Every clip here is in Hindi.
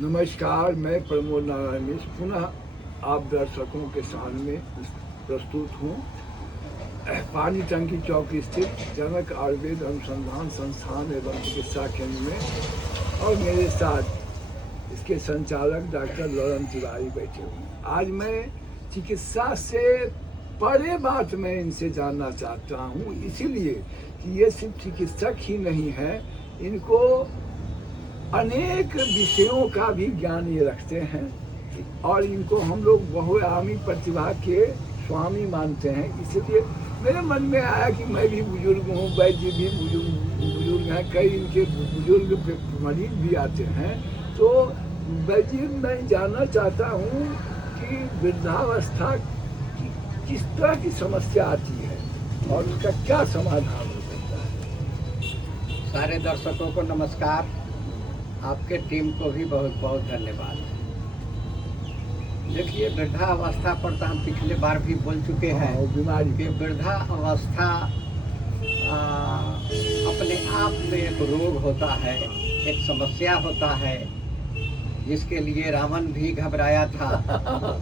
नमस्कार, मैं प्रमोद नारायण मिश्र पुनः आप दर्शकों के सामने प्रस्तुत हूँ। पानी टंकी चौक स्थित जनक आयुर्वेद अनुसंधान संस्थान एवं चिकित्सा केंद्र में और मेरे साथ इसके संचालक डॉक्टर ललन तिवारी बैठे हुए। आज मैं चिकित्सा से परे बात मैं इनसे जानना चाहता हूँ, इसीलिए कि ये सिर्फ चिकित्सक ही नहीं है, इनको अनेक विषयों का भी ज्ञान ये रखते हैं और इनको हम लोग बहुआयामी प्रतिभा के स्वामी मानते हैं। इसलिए मेरे मन में आया कि मैं भी बुजुर्ग हूँ, वैद्य भी बुजुर्ग हैं, कई इनके बुजुर्ग मरीज भी आते हैं। तो वैद्य मैं जानना चाहता हूँ कि वृद्धावस्था की किस तरह की समस्या आती है और उसका क्या समाधान हो सकता है। सारे दर्शकों को नमस्कार। आपके टीम को भी बहुत बहुत धन्यवाद। देखिए, वृद्धावस्था पर तो हम पिछले बार भी बोल चुके हैं बीमारी कि वृद्धावस्था अपने आप में एक रोग होता है, एक समस्या होता है, जिसके लिए रावण भी घबराया था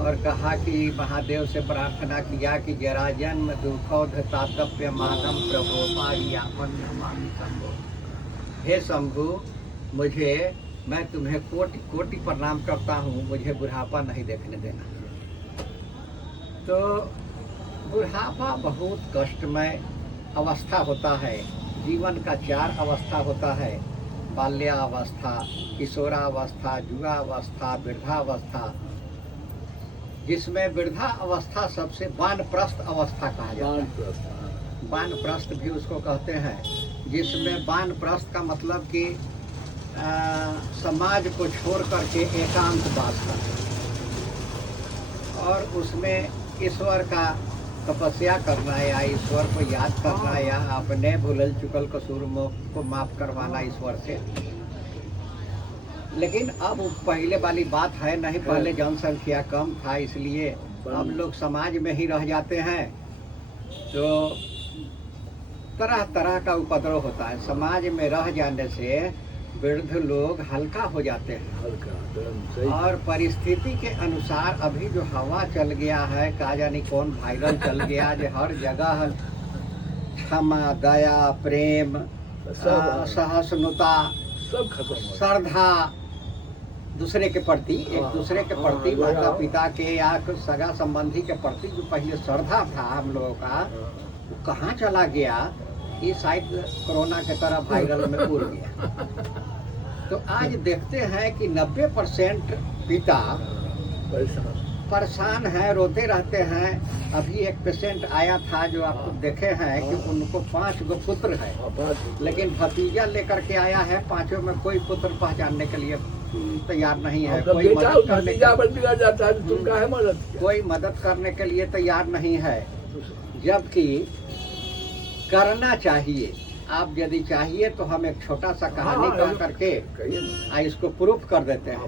और कहा कि महादेव से प्रार्थना किया कि जरा जन्म दुखौध तातप्य मानम प्रभो पारियापन नमामि शंभो। हे शंभु, मैं तुम्हें कोटि कोटि प्रणाम करता हूँ, मुझे बुढ़ापा नहीं देखने देना। तो बुढ़ापा बहुत कष्टमय अवस्था होता है। जीवन का 4 अवस्था होता है: बाल्यावस्था, किशोरावस्था, युवावस्था, वृद्धावस्था, जिसमें वृद्धावस्था सबसे वानप्रस्थ अवस्था कहा जाता है। वानप्रस्थ भी उसको कहते हैं, जिसमें वानप्रस्थ का मतलब कि समाज को छोड़ करके एकांतवास करना और उसमें ईश्वर का तपस्या करना या ईश्वर को याद करना या अपने भूलल चुकल कसूर को माफ करवाना ईश्वर से। लेकिन अब पहले वाली बात है नहीं, पहले जनसंख्या कम था, इसलिए अब लोग समाज में ही रह जाते हैं, तो तरह तरह का उपद्रव होता है। समाज में रह जाने से वृद्ध लोग हल्का हो जाते हैं और परिस्थिति के अनुसार अभी जो हवा चल गया है, का जानी कौन वायरल चल गया, जो हर जगह क्षमा, दया, प्रेम, सहिष्णुता, सब खत्म, श्रद्धा दूसरे के प्रति, एक दूसरे के प्रति, माता पिता के या सगा संबंधी के प्रति जो पहले श्रद्धा था हम लोगों का, वो कहाँ चला गया? ये शायद कोरोना के तरह वायरल में उड़ गया। तो आज देखते हैं कि 90% पिता परेशान है, रोते रहते हैं। अभी एक पेशेंट आया था जो आपको देखे हैं कि उनको 5 गो पुत्र है, लेकिन भतीजा लेकर के आया है। 5 में कोई पुत्र पहचानने के लिए तैयार नहीं है, कोई मदद करने के लिए तैयार नहीं है। जबकि करना चाहिए। आप यदि चाहिए तो हम एक छोटा सा कहानी कह करके इसको प्रूफ कर देते हैं।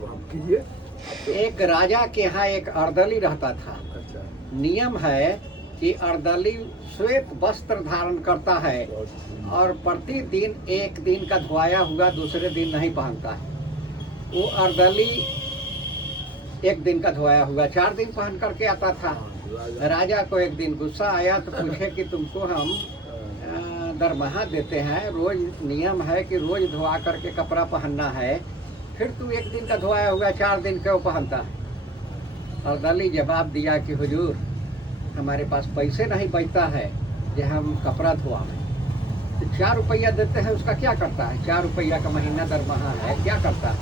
एक राजा के यहाँ एक अर्दली रहता था। नियम है कि अर्दली श्वेत वस्त्र धारण करता है और प्रतिदिन एक दिन का धोया हुआ दूसरे दिन नहीं पहनता है। वो अर्दली एक दिन का धोया हुआ 4 दिन पहन करके आता था। राजा को एक दिन गुस्सा आया तो पूछे कि तुमको हम दरमाहा देते हैं, रोज नियम है कि रोज धोआ करके कपड़ा पहनना है, फिर तू एक दिन का धोया हुआ 4 दिन क्यों पहनता है? अर्दली जवाब दिया कि हुजूर, हमारे पास पैसे नहीं बचता है कि हम कपड़ा धोआवें। तो 4 रुपया देते हैं, उसका क्या करता है? 4 रुपया का महीना दरमाहा है, क्या करता है?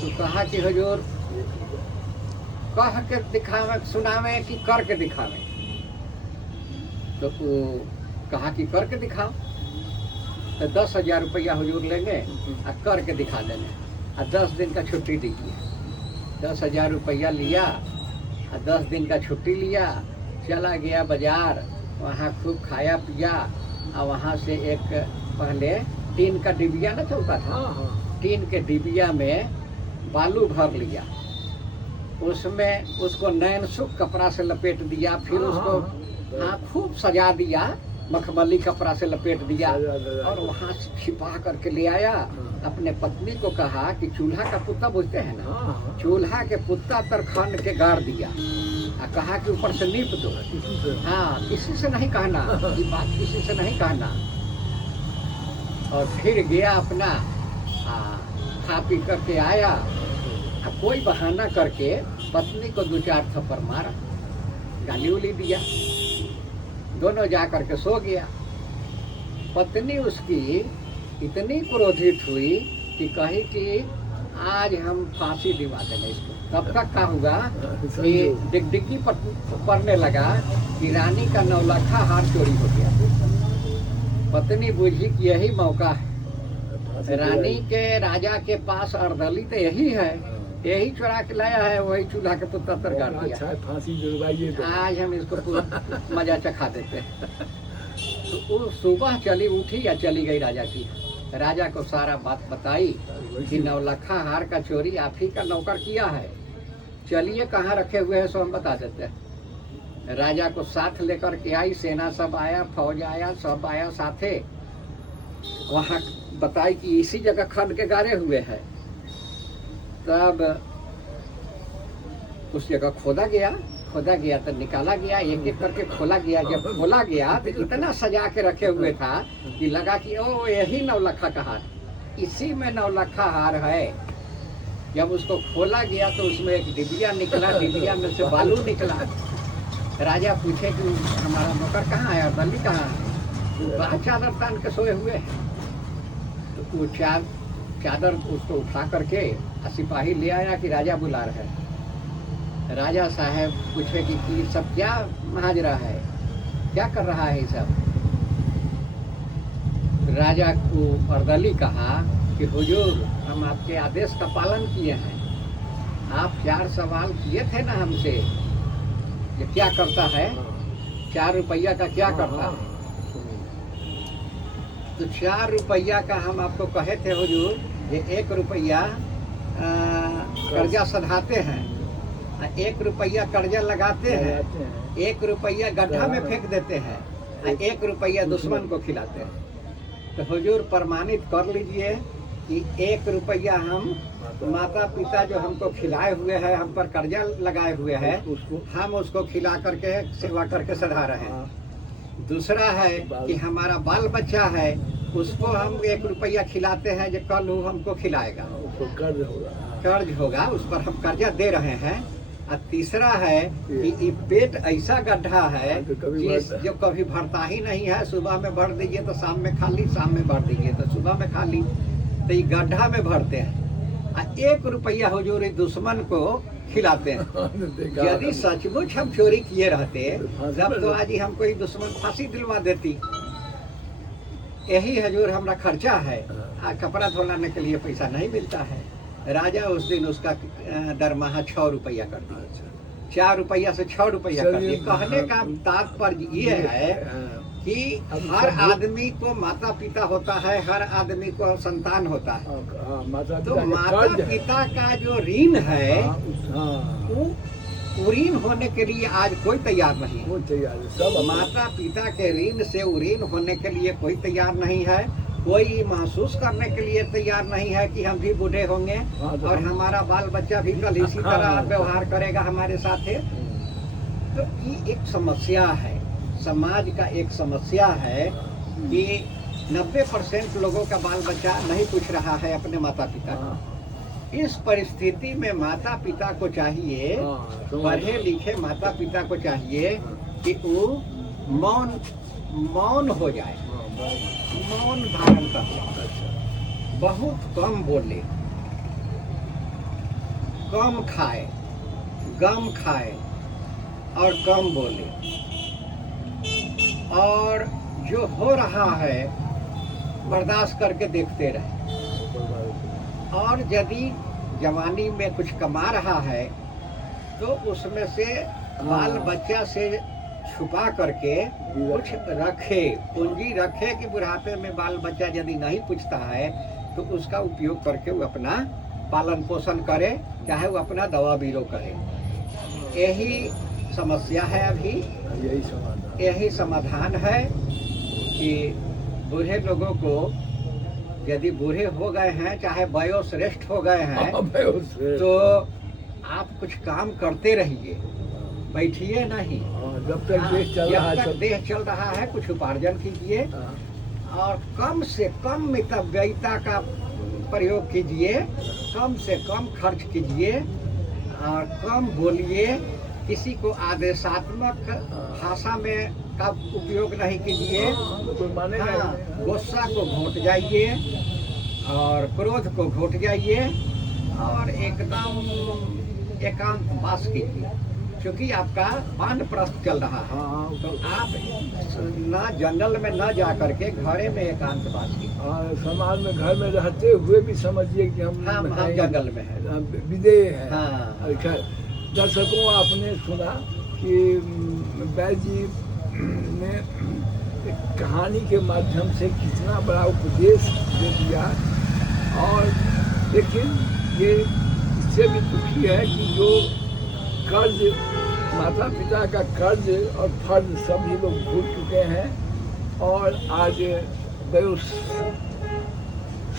तो कहा कि हुजूर, कह के दिखावे सुनावे कि करके दिखावे? तो कहा कि करके दिखाओ। तो 10,000 रुपया हुजूर लेंगे और करके दिखा देंगे और 10 दिन का छुट्टी दीजिए। 10,000 रुपया लिया और 10 दिन का छुट्टी लिया, चला गया बाजार, वहाँ खूब खाया पिया और वहाँ से एक पहले टीन का डिबिया ना चलता था, टीन के डिबिया में बालू भर लिया, उसमें उसको नैन सुख कपड़ा से लपेट दिया, फिर उसको खूब सजा दिया मखमली कपड़ा से लपेट दिया सजा दया और वहाँ से छिपा करके ले आया। अपने पत्नी को कहा कि चूल्हा का पुत्ता बुझते हैं ना, हाँ हाँ चूल्हा के पुत्ता तर खंड के गाड़ दिया और कहा कि ऊपर से नीप दो। किसी से हाँ, किसी से नहीं कहना, ये बात किसी से नहीं कहना। और फिर गया अपना खा पी करके आया। अब कोई बहाना करके पत्नी को 2-4 थप्पड़ मारा, गाली उली दिया, दोनों जा करके सो गया। पत्नी उसकी इतनी क्रोधित हुई कि कही कि आज हम फांसी दिवा देंगे इसको। तब तक क्या हुआ कि डिगडिगी पड़ने लगा कि रानी का 9 लाखा हार चोरी हो गया। पत्नी बुझी कि यही मौका है, रानी के राजा के पास अर्दली तो यही है, यही चुरा के लाया है, वही चूल्हा के पुत्ता तर गाड़ दिया। अच्छा फांसी दिलवाइए तो। आज हम इसको पूरा मजा चखा देते हैं। तो वो सुबह चली उठी या चली गई राजा की, राजा को सारा बात बताई कि 9 लाखा हार का चोरी आप ही का नौकर किया है, चलिए कहाँ रखे हुए हैं सो हम बता देते हैं। राजा को साथ लेकर के आई, सेना सब आया, फौज आया, सब आया साथे। वहाँ बताई कि इसी जगह खंड के गाड़े हुए हैं। तब उस जगह खोदा गया तो निकाला गया, एक एक करके खोला गया। जब खोला गया तो इतना सजा के रखे हुए था कि लगा कि ओ यही 9 लाखा का हार, इसी में 9 लाखा हार है। जब उसको खोला गया तो उसमें एक डिबिया निकला, डिबिया में से बालू निकला। राजा पूछे कि हमारा नौकर कहाँ है, अर्दली कहाँ है? बड़ा चादर तान के सोए हुए हैं। तो वो चादर उसको उठा करके सिपाही ले आया कि राजा बुला रहे हैं। राजा साहब पूछे कि सब क्या महाजरा है, क्या कर रहा है ये सब? राजा को अर्दली कहा कि हुजूर हम आपके आदेश का पालन किए हैं, आप 4 सवाल किए थे ना हमसे, ये क्या करता है, 4 रुपया का क्या करता है? तो 4 रुपया का हम आपको कहे थे हुजूर, ये 1 रुपया कर्जा सधाते हैं, 1 रुपया कर्जा लगाते हैं, 1 रुपया गड्ढा में फेंक देते हैं, 1 रुपया दुश्मन को खिलाते हैं। तो हुजूर प्रमाणित कर लीजिए कि 1 रुपया हम माता पिता जो हमको खिलाए हुए हैं, हम पर कर्जा लगाए हुए हैं, हम उसको खिला करके सेवा करके सधा रहे हैं। दूसरा है कि हमारा बाल बच्चा है, उसको हम 1 रुपया खिलाते हैं जो कल वो हमको खिलाएगा, उसको कर्ज होगा, उस पर हम कर्जा दे रहे हैं। और तीसरा है कि ये पेट ऐसा गड्ढा है कि जो कभी भरता ही नहीं है, सुबह में भर दीजिए तो शाम में खा ली, शाम में भर दीजिए तो सुबह में खा ली, तो ये गड्ढा में भरते हैं। 1 रुपया हुजूर दुश्मन को खिलाते हैं। यदि सचमुच हम चोरी किए रहते तब तो आज ही हमको ये दुश्मन फांसी दिलवा देती। यही हुजूर हमारा खर्चा है, कपड़ा धोलाने के लिए पैसा नहीं मिलता है। राजा उस दिन उसका दरमाहा 6 रुपया कर दिया, 4 रुपया से 6 रुपया कर दिया। कहने का तात्पर्य ये है कि हर आदमी को माता पिता होता है, हर आदमी को संतान होता है। तो माता पिता का जो ऋण है वो ऋण होने के लिए आज कोई तैयार नहीं है। सब माता पिता के ऋण से ऋण होने के लिए कोई तैयार नहीं है। कोई महसूस करने के लिए तैयार नहीं है कि हम भी बूढ़े होंगे और हमारा बाल बच्चा भी कल इसी तरह व्यवहार करेगा हमारे साथ। तो ये एक समस्या है, समाज का एक समस्या है कि 90% लोगों का बाल बच्चा नहीं पूछ रहा है अपने माता पिता का। इस परिस्थिति में माता पिता को चाहिए, पढ़े लिखे माता पिता को चाहिए कि वो मौन हो जाए, मौन धारण कर ले, बहुत कम बोले, कम खाए, गम खाए और कम बोले, और जो हो रहा है बर्दाश्त करके देखते रहे। और यदि जवानी में कुछ कमा रहा है तो उसमें से बाल बच्चा से छुपा करके कुछ रखे, पूंजी रखे कि बुढ़ापे में बाल बच्चा यदि नहीं पूछता है तो उसका उपयोग करके वो अपना पालन पोषण करे, चाहे वो अपना दवा बीरो करे। यही समस्या है अभी, यही समाधान है। कि बूढ़े लोगों को यदि बूढ़े हो गए हैं, चाहे वयोश्रेष्ठ हो गए हैं, तो आप कुछ काम करते रहिए, बैठिए नहीं। जब तक देश चल रहा है, जब तक देश चल रहा है कुछ उपार्जन कीजिए और कम से कम मितव्ययिता का प्रयोग कीजिए, कम से कम खर्च कीजिए और कम बोलिए। किसी को आदेशात्मक भाषा में का उपयोग नहीं कीजिए। गुस्सा को घोट जाइए और क्रोध को घोट जाइए और एकदम एकांत वास कीजिए, क्योंकि आपका वानप्रस्थ चल रहा है। तो आप ना जंगल में न जा करके घरे में एकांत वास कीजिए। समाज में घर में रहते हुए भी समझिए कि हम जंगल में हैं, विदेह हैं। हाँ। दर्शकों, आपने सुना कि बैद जी ने कहानी के माध्यम से कितना बड़ा उपदेश दे दिया। और लेकिन ये इससे भी दुखी है कि जो कर्ज, माता पिता का कर्ज और फर्ज सभी लोग भूल चुके हैं और आज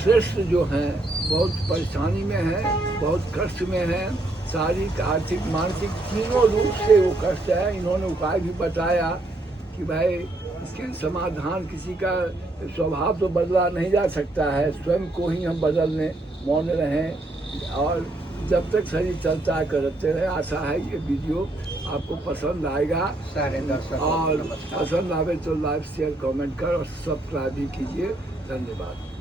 श्रेष्ठ जो हैं बहुत परेशानी में हैं, बहुत कष्ट में हैं। शारीरिक, आर्थिक, मानसिक तीनों रूप से वो कष्ट है। इन्होंने उपाय भी बताया कि भाई इसके समाधान, किसी का स्वभाव तो बदला नहीं जा सकता है, स्वयं को ही हम बदल लें, मौन रहें और जब तक शरीर चलता है करते रहे। आशा है ये वीडियो आपको पसंद आएगा। सारे दर्शक और पसंद आवे तो लाइक, शेयर, कमेंट कर और सब्सक्राइब भी कीजिए। धन्यवाद।